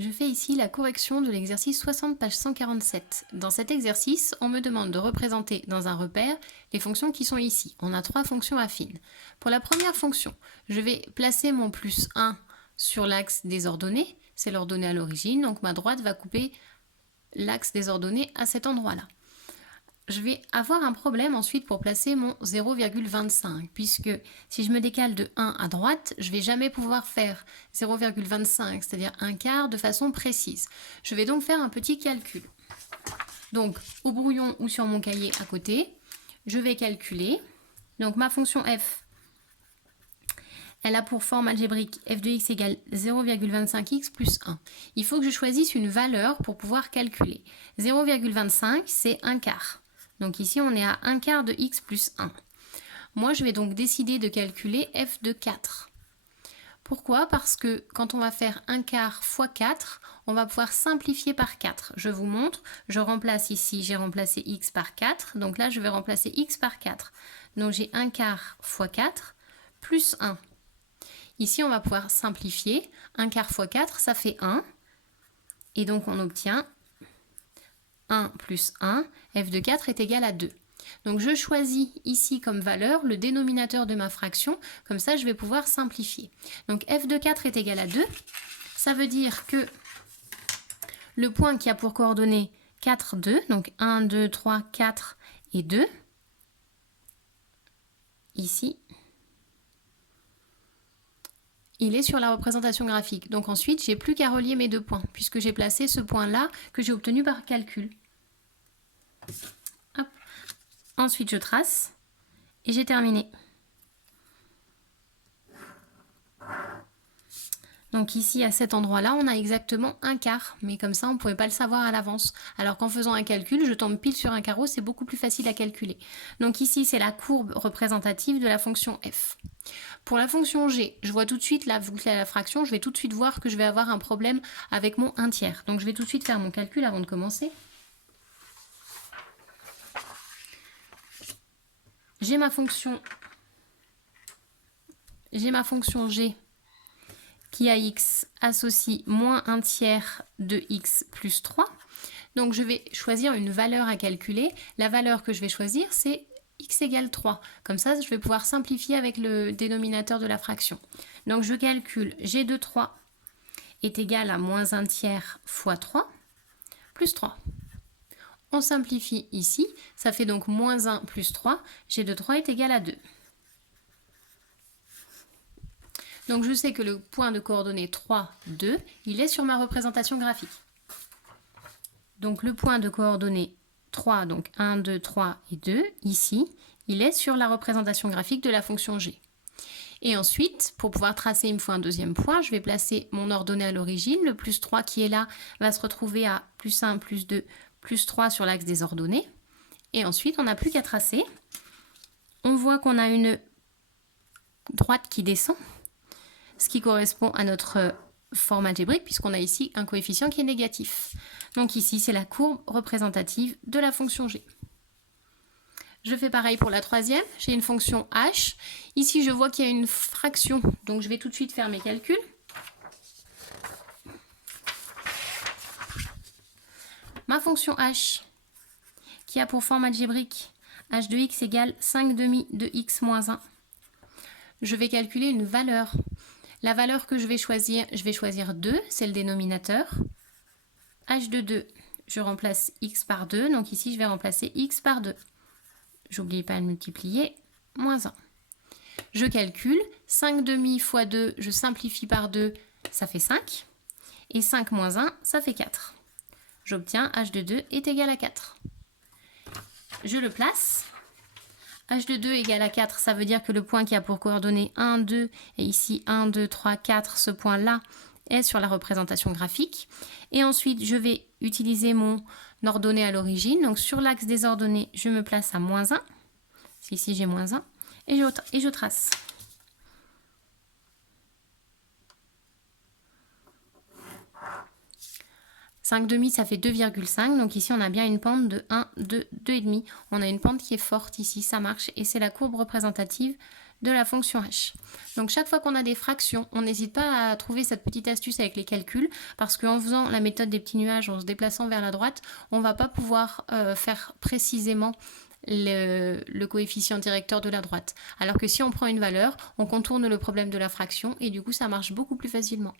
Je fais ici la correction de l'exercice 60, page 147. Dans cet exercice, on me demande de représenter dans un repère les fonctions qui sont ici. On a 3 fonctions affines. Pour la première fonction, je vais placer mon plus 1 sur l'axe des ordonnées. C'est l'ordonnée à l'origine, donc ma droite va couper l'axe des ordonnées à cet endroit-là. Je vais avoir un problème ensuite pour placer mon 0,25 puisque si je me décale de 1 à droite, je ne vais jamais pouvoir faire 0,25, c'est-à-dire un quart de façon précise. Je vais donc faire un petit calcul. Donc au brouillon ou sur mon cahier à côté, je vais calculer. Donc ma fonction f, elle a pour forme algébrique f de x égale 0,25x plus 1. Il faut que je choisisse une valeur pour pouvoir calculer. 0,25, c'est un quart. Donc ici, on est à 1 quart de x plus 1. Moi, je vais donc décider de calculer f de 4. Pourquoi? Parce que quand on va faire 1 quart fois 4, on va pouvoir simplifier par 4. Je vous montre, je remplace ici, j'ai remplacé x par 4. Donc là, je vais remplacer x par 4. Donc j'ai 1 quart fois 4 plus 1. Ici, on va pouvoir simplifier. 1 quart fois 4, ça fait 1. Et donc, on obtient 1 plus 1, f de 4 est égal à 2. Donc je choisis ici comme valeur le dénominateur de ma fraction, comme ça je vais pouvoir simplifier. Donc f de 4 est égal à 2, ça veut dire que le point qui a pour coordonnées 4, 2, donc 1, 2, 3, 4 et 2, ici, il est sur la représentation graphique. Donc ensuite, j'ai plus qu'à relier mes deux points, puisque j'ai placé ce point-là que j'ai obtenu par calcul. Hop. Ensuite, je trace et j'ai terminé. Donc ici, à cet endroit-là, on a exactement un quart, mais comme ça, on ne pouvait pas le savoir à l'avance. Alors qu'en faisant un calcul, je tombe pile sur un carreau, c'est beaucoup plus facile à calculer. Donc ici, c'est la courbe représentative de la fonction f. Pour la fonction g, je vois tout de suite, là, vu que la fraction, je vais tout de suite voir que je vais avoir un problème avec mon 1 tiers. Donc je vais tout de suite faire mon calcul avant de commencer. J'ai ma fonction g qui à x associe moins 1 tiers de x plus 3. Donc je vais choisir une valeur à calculer. La valeur que je vais choisir, c'est x égale 3. Comme ça, je vais pouvoir simplifier avec le dénominateur de la fraction. Donc je calcule g de 3 est égal à moins 1 tiers fois 3 plus 3. On simplifie ici, ça fait donc moins 1 plus 3, g de 3 est égal à 2. Donc je sais que le point de coordonnées 3, 2, il est sur ma représentation graphique. Donc le point de coordonnées 3, donc 1, 2, 3 et 2, ici, il est sur la représentation graphique de la fonction g. Et ensuite, pour pouvoir tracer, il me faut un deuxième point, je vais placer mon ordonnée à l'origine. Le plus 3 qui est là va se retrouver à plus 1, plus 2, plus 3 sur l'axe des ordonnées. Et ensuite, on n'a plus qu'à tracer. On voit qu'on a une droite qui descend, ce qui correspond à notre forme algébrique, puisqu'on a ici un coefficient qui est négatif. Donc ici, c'est la courbe représentative de la fonction g. Je fais pareil pour la troisième, j'ai une fonction h. Ici, je vois qu'il y a une fraction, donc je vais tout de suite faire mes calculs. Ma fonction h, qui a pour forme algébrique h de x égale 5 demi de x moins 1. Je vais calculer une valeur. La valeur que je vais choisir 2, c'est le dénominateur. h de 2, je remplace x par 2, donc ici je vais remplacer x par 2. J'oublie pas de multiplier, moins 1. Je calcule, 5 demi fois 2, je simplifie par 2, ça fait 5. Et 5 moins 1, ça fait 4. J'obtiens h de 2 est égal à 4. Je le place. h de 2 égale à 4, ça veut dire que le point qui a pour coordonnées 1, 2, et ici 1, 2, 3, 4, ce point-là est sur la représentation graphique. Et ensuite, je vais utiliser mon ordonnée à l'origine. Donc sur l'axe des ordonnées, je me place à moins 1. Ici, j'ai moins 1. Et je trace. « 5 demi, ça fait 2,5. Donc ici, on a bien une pente de 1, 2, 2,5. On a une pente qui est forte ici, ça marche. Et c'est la courbe représentative de la fonction h. Donc chaque fois qu'on a des fractions, on n'hésite pas à trouver cette petite astuce avec les calculs, parce qu'en faisant la méthode des petits nuages, en se déplaçant vers la droite, on ne va pas pouvoir faire précisément le coefficient directeur de la droite. Alors que si on prend une valeur, on contourne le problème de la fraction et du coup ça marche beaucoup plus facilement.